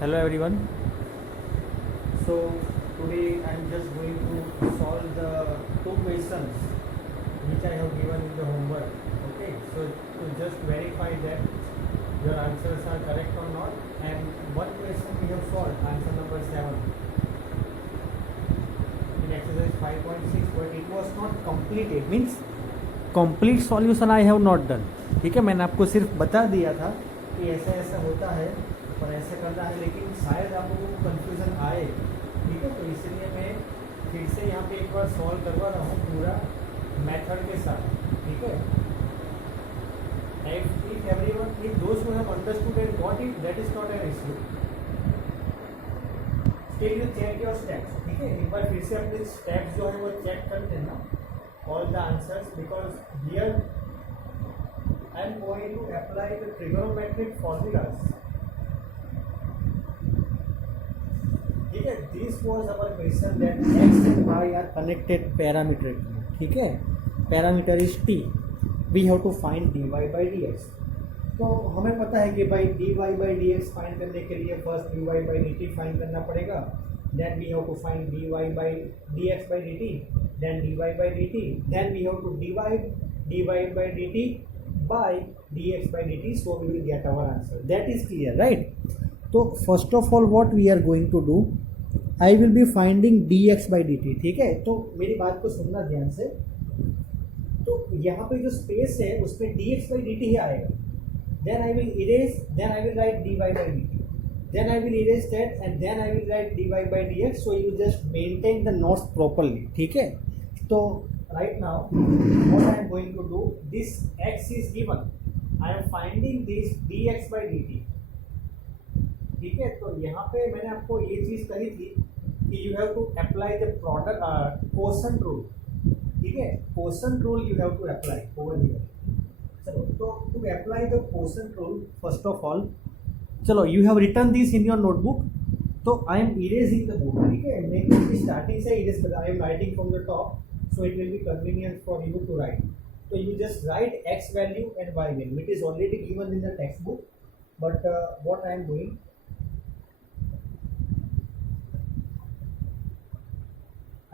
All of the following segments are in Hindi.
Hello everyone. So today I am just going to solve the two questions which I have given in the homework. Okay, so to just verify that your answers are correct or not, and one question we have solved, answer number 7 in exercise 5.6, but it was not completed. Means complete solution I have not done. ठीक है, मैंने आपको सिर्फ बता दिया था कि ऐसा ऐसा होता है और ऐसे करना है, लेकिन शायद आप लोगों को कंफ्यूजन आए. ठीक है, तो इसलिए मैं फिर से यहाँ पे एक बार सॉल्व करवा रहा हूँ पूरा मेथड के साथ. ठीक है, if everyone, if those who have understood and got it, that is not an issue. Still you check your steps. ठीक है, एक बार फिर से अपने स्टेप्स जो है वो चेक कर देना, all the answers, because here I am going to apply the trigonometric formulas. ठीक है, this was our question that x and y are connected parametrically. ठीक है, parameter is t. We have to find dy by dx. तो हमें पता है कि भाई dy by dx फाइंड करने के लिए first dy by dt find करना पड़ेगा. Then we have to find dy by dx by dt. Then dy by dt. Then we have to divide dy by dt by dx by dt. So we will get our answer. That is clear, right? तो first of all what we are going to do, I will be finding dx by dt. ठीक है, तो मेरी बात को सुनना ध्यान से. तो यहाँ पे जो स्पेस है उसमें dx by dt ही आएगा. Then I will erase, then I will write dy by dt. Then I will erase that and then I will write dy by dx. So you just maintain the notes properly. ठीक है, तो right now what I am going to do, this x is given. I am finding this dx by dt. ठीक है, तो यहाँ पे मैंने आपको ये चीज़ कही थी कि you have to apply the product quotient rule. ठीक है, quotient rule you have to apply over here. चलो, तो to apply the quotient rule first of all, चलो you have written this in your notebook. तो I am erasing the book. ठीक है, मैं स्टार्टिंग से इरेज कर, I am writing from the top, so it will be convenient for you to write. तो you just write x value and y value. It is already given in the textbook, but what I am doing,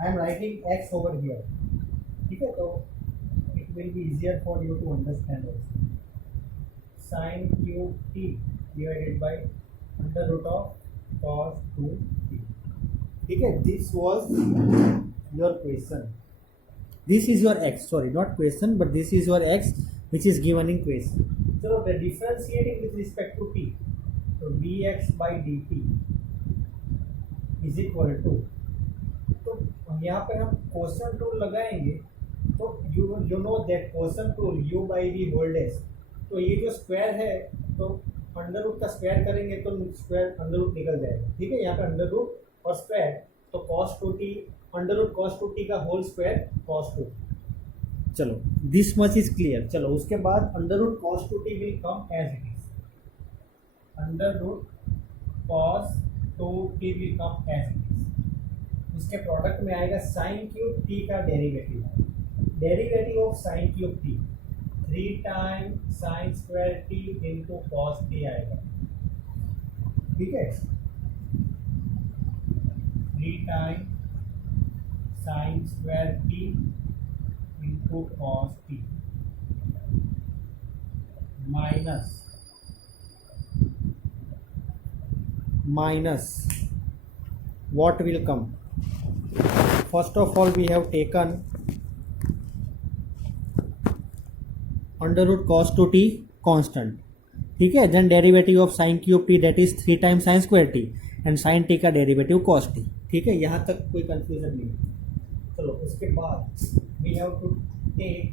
I am writing x over here. ठीक है, तो it will be easier for you to understand also. Sin cube t divided by under root of cos 2t. ठीक है, this was your question. This is your x. Sorry, not question, but this is your x which is given in question. चलो, the differentiating with respect to t. So dx by dt is equal to, तो यहाँ पे हम क्वोशंट रूल लगाएंगे. तो you know that quotient rule u by v whole dash. तो ये जो स्क्वायर है, तो अंडर रूट का स्क्वायर करेंगे तो स्क्वायर अंडर रूट निकल जाएगा. ठीक है, यहाँ पे अंडर रूट और स्क्वायर, तो cos 2t under root cos 2t का होल स्क्वायर cos 2. चलो, दिस मच इज क्लियर. चलो, उसके बाद under root cos 2t will come as it is. Under root cos 2t will come as it is. उसके प्रोडक्ट में आएगा साइन क्यूब टी का derivative. Derivative of sine cube t 3 time sine square T into cos t आएगा. ठीक है, 3 time sine square T into cos t minus what will come. First of all, we have taken under root cos 2t constant. ठीक है, then derivative of sin cube t, that is 3 times sin square t, and sin t का डेरिवेटिव cos t. ठीक है, यहाँ तक कोई कंफ्यूजन नहीं. चलो, उसके बाद we have to take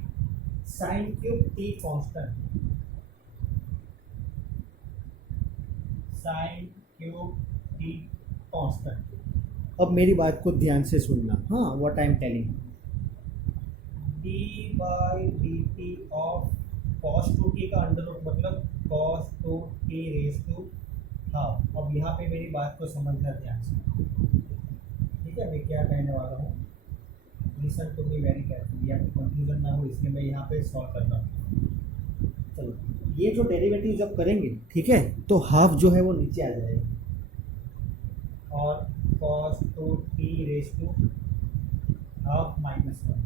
sin cube t constant. sin cube t constant. अब मेरी बात को ध्यान से सुनना. हाँ, what I am telling, d by D T of cos 2t का अंडर रूट मतलब cos 2t raise to half. अब यहाँ पे मेरी बात को समझना ध्यान से. ठीक है, मैं क्या कहने वाला हूँ, listen to me very carefully, आपको कंफ्यूजन ना हो इसलिए मैं यहाँ पे सॉल्व कर रहा हूँ. चलो, ये जो डेरिवेटिव जब करेंगे, ठीक है, तो हाफ जो है वो नीचे आ जाएगा. और cos 2t raise to half minus 1,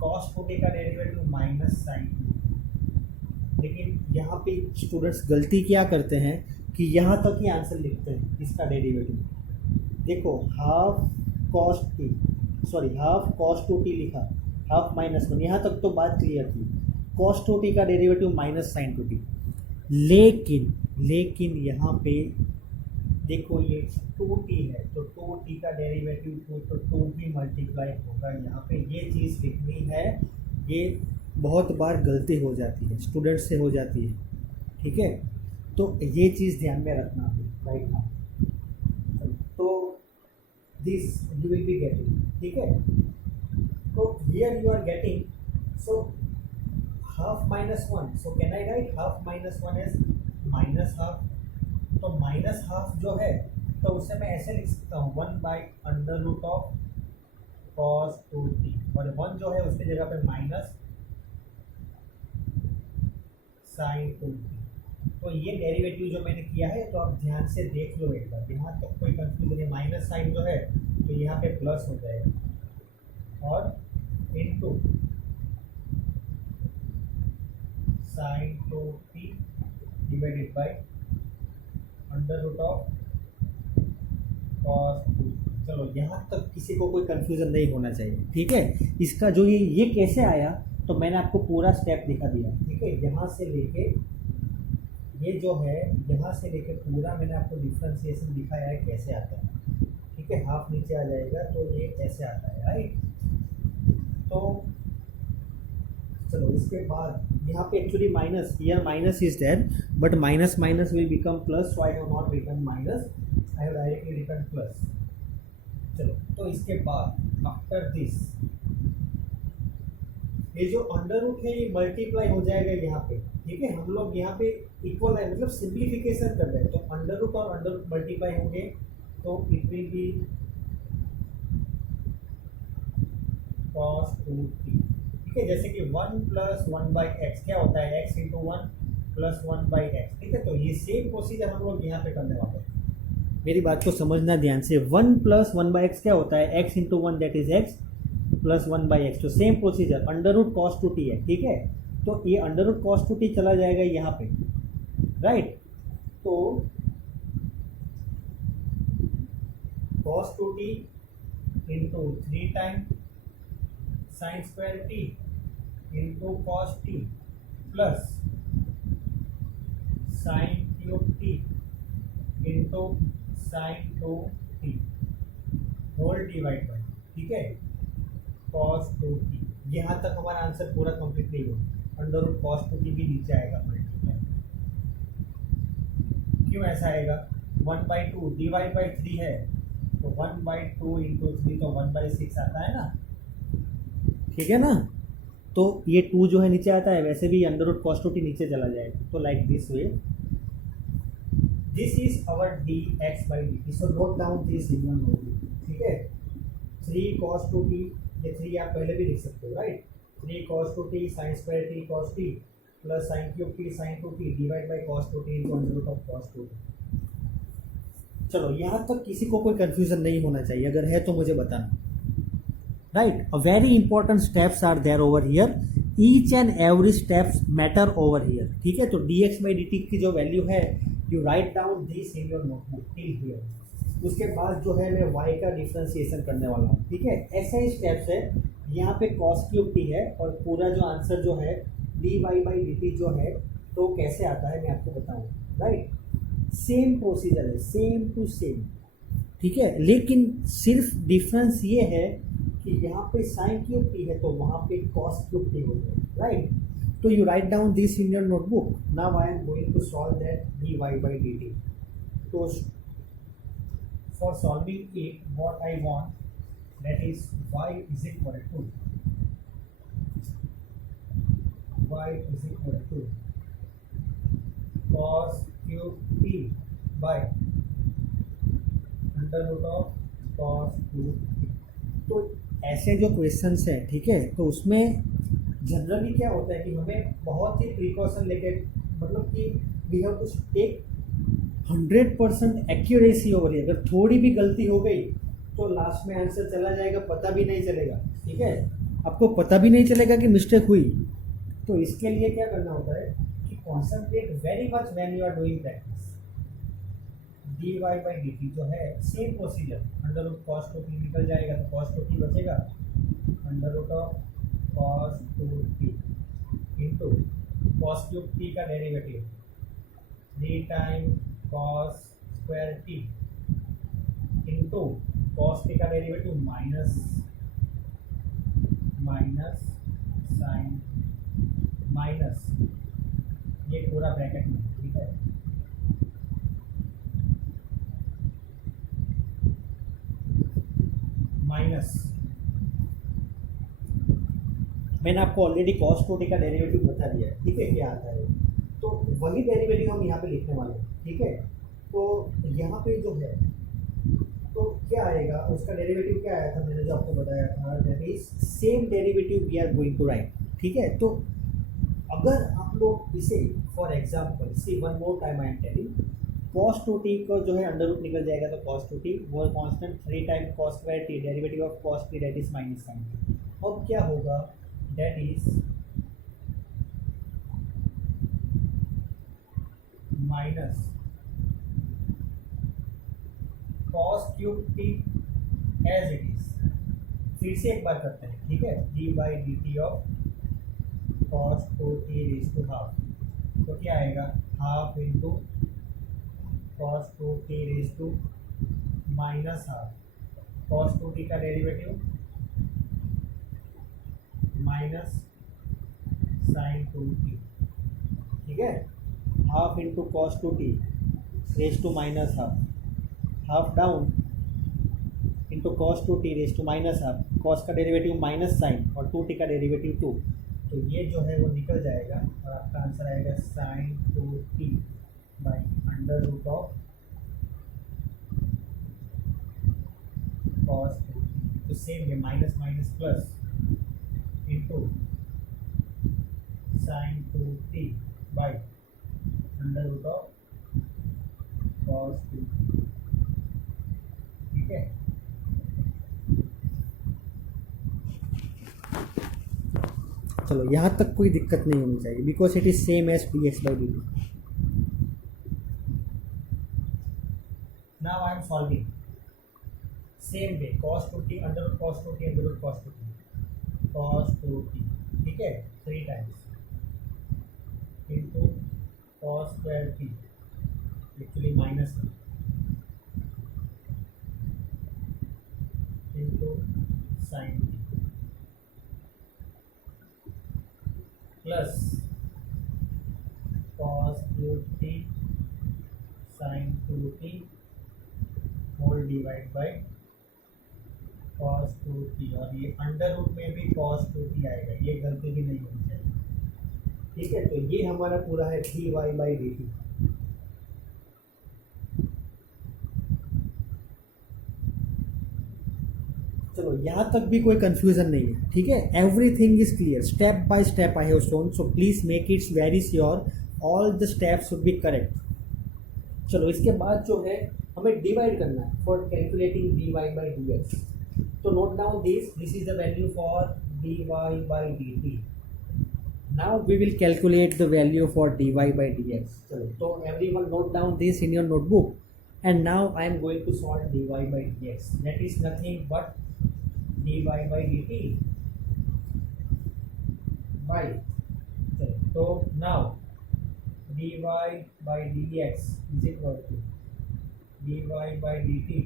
cos 2t का डेरिवेटिव माइनस साइन 2। लेकिन यहाँ पे स्टूडेंट्स गलती क्या करते हैं कि यहाँ तक ही आंसर लिखते हैं इसका डेरिवेटिव। देखो हाफ cos 2t लिखा, हाफ माइनस 1, यहाँ तक तो बात क्लियर थी। cos 2t का डेरिवेटिव माइनस साइन 2t। लेकिन यहाँ पे देखो ये 2t है तो 2t का डेरिवेटिव तो 2 भी मल्टीप्लाई होगा यहाँ पे। ये चीज़ लिखनी है, ये बहुत बार गलती हो जाती है, स्टूडेंट से हो जाती है, ठीक है। तो ये चीज़ ध्यान में रखना है राइट नाउ। तो this you will be getting, ठीक है। तो here you are getting, so half minus 1, so can I write half minus 1 as minus half. तो माइनस हाफ जो है तो उसे मैं ऐसे लिख सकता हूँ 1 by under root of cos 2t, और 1 जो है उसकी जगह पे माइनस साइन 2t। तो ये डेरिवेटिव जो मैंने किया है तो आप ध्यान से देख लो एक बार, यहाँ तक कोई कंफ्यूजन नहीं। माइनस साइन जो है तो यहाँ पे प्लस हो जाएगा और into sine 2t divided by under root of cos 2। चलो यहाँ तक किसी को कोई कंफ्यूजन नहीं होना चाहिए, ठीक है। इसका जो ये कैसे आया तो मैंने आपको पूरा स्टेप दिखा दिया, ठीक है। यहाँ से लेके ये जो है, यहाँ से लेके पूरा मैंने आपको डिफ्रेंसिएशन दिखाया है कैसे आता है, ठीक है। हाफ नीचे आ जाएगा तो ये ऐसे आता है राइट। तो चलो इसके बाद यहाँ पे actually minus, here minus is there but minus minus will become plus, so I have not written minus, I have directly written plus. चलो तो इसके बाद आफ्टर दिस ये जो अंडर रूट है ये मल्टीप्लाई हो जाएगा यहाँ पे, ठीक है। हम लोग यहाँ पे इक्वल है मतलब सिंप्लीफिकेशन कर रहे हैं, तो अंडर रूट और अंडर रूट मल्टीप्लाई होंगे तो it will B cos 2t, ठीक है। जैसे कि 1 प्लस 1 बाई एक्स क्या होता है, x into 1 plus 1 by x, ठीक है। तो ये सेम प्रोसीजर हम लोग यहाँ पे करने वाले हैं, मेरी बात को समझना ध्यान से। 1 प्लस 1 बाई एक्स क्या होता है, x into 1 that is x plus 1 by x. तो same procedure under root cos 2t है, ठीक है। तो ये अंडर रूट cos 2t चला जाएगा यहाँ पे राइट। तो cos 2t into 3 time sine square t into cos t plus sine cube t into sine 2t whole divide by, ठीक है, cos 2t। यहाँ तक हमारा आंसर पूरा कंप्लीट नहीं हुआ, अंडर रूट cos 2t भी नीचे आएगा मल्टीप्लाई। क्यों ऐसा आएगा, 1 बाई 2 डिवाइड बाई 3 है तो 1 बाई 2 इंटू 3 तो 1 बाई 6 आता है ना, ठीक है ना। तो ये 2 जो है नीचे आता है, वैसे भी अंडर रूट cos 2t नीचे चला जाएगा। तो like this way, this is our dx by dt, so note down this in your notebook, ठीक है। 3 cos 2t, ये 3 आप पहले भी लिख सकते हो right. 3 cos 2t sine square t cos t plus sine cube t sine 2t divide by cos 2t into under root of cos 2t। चलो यहाँ तक किसी को कोई कंफ्यूजन नहीं होना चाहिए, अगर है तो मुझे बताना right. A very important steps are there over here, each and every steps matter over here, ठीक है। तो dx बाई dt की जो वैल्यू है you write down this in your notebook till here. उसके बाद जो है मैं y का डिफ्रेंसिएशन करने वाला हूँ, ठीक है। ऐसे ही स्टेप्स है, यहाँ पे cos क्यूब t है और पूरा जो आंसर जो है dy बाई dt जो है तो कैसे आता है मैं आपको बताऊँ राइट। सेम प्रोसीजर है, सेम टू सेम, ठीक है। लेकिन सिर्फ डिफरेंस ये है कि यहाँ पे साइन क्यूब t है तो वहाँ पे cos क्यूब t हो जाए राइट। तो you write down this in your notebook. Now I am going to solve that dy बाई dt। तो for solving it, what I want, that is y is equal to cos cube t by under root of cos 2t। तो ऐसे जो क्वेश्चंस हैं, ठीक है, तो उसमें जनरली क्या होता है कि हमें बहुत ही प्रिकॉशन लेके, मतलब कि we have to take 100% accuracy हो रही है। अगर थोड़ी भी गलती हो गई तो लास्ट में आंसर चला जाएगा, पता भी नहीं चलेगा। ठीक है, आपको पता भी नहीं चलेगा कि मिस्टेक हुई। तो इसके लिए क्या करना होता है कि concentrate very much when you are doing practice. D Y by D T जो है same procedure, under root cos two T निकल जाएगा तो कॉस टू टी बचेगा, under root of cos two T into cos cube T का derivative 3 time cos square T into cos T का डेरिवेटिव माइनस साइन माइनस ये पूरा ब्रैकेट में। ठीक है, माइनस मैंने आपको ऑलरेडी कॉस टू टी का डेरिवेटिव बता दिया है। ठीक है, क्या आता है तो वही डेरिवेटिव हम यहाँ पे लिखने वाले हैं। ठीक है, तो यहाँ पे जो है तो क्या आएगा, उसका डेरिवेटिव क्या आया था, मैंने जो आपको बताया था, that is same derivative we are going to write. ठीक है, तो अगर आप लोग इसे for example see one more time I am telling, cos two t को जो है अंडर रूट निकल जाएगा तो cos टू टी वो constant 3 time cos square t derivative of cos t that is minus sine. अब क्या होगा, that is minus cos cube t as it is. फिर से एक बार करते हैं। ठीक है, D by D T of cos two T raise to half, तो क्या आएगा, half into cos two T raise to minus half, cos two T का derivative minus sine two T. ठीक है, half into cos two T raise to minus half, half down into cos two T raise to minus half, cos का डेरिवेटिव माइनस साइन और टू टी का डेरिवेटिव 2, तो ये जो है वो निकल जाएगा और आपका आंसर आएगा sine two t by under root of cos two t. तो सेम है, minus minus plus into sine two t by under root of cos two T. ठीक है, चलो यहाँ तक कोई दिक्कत नहीं होनी चाहिए, because it is same as D X by D T. Now I am solving same way, cos two T under root cos two T under root cos two T cos two T. ठीक है, 3 times into cos square T actually minus है into sine T plus cos cube T sine two T whole divide by cos two T, और ये अंडर रूट में भी cos टू टी आएगा, ये गलती भी नहीं होनी चाहिए। ठीक है, तो ये हमारा पूरा है d Y by D t. चलो यहाँ तक भी कोई कंफ्यूजन नहीं है। ठीक है, everything is clear, step by step I have shown, so please make it's very sure all the steps should be correct. चलो इसके बाद जो है हमें डिवाइड करना है for calculating D Y by D X. तो note down this is the value for D Y by D T. Now we will calculate the value for D Y by D X. चलो, तो everyone note down this in your notebook, and now I am going to solve d Y by D x, that is nothing but d Y by D t by. तो now dy by dx is equal to dy by dt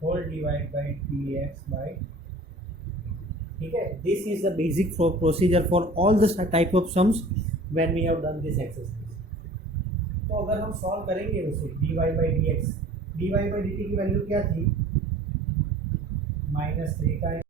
whole divided by dx by। ठीक है, this is the basic procedure for all the type of sums when we have done this exercise। तो अगर हम सॉल्व करेंगे उसे dy by dx, dy by dt की वैल्यू क्या थी, -3 टाइम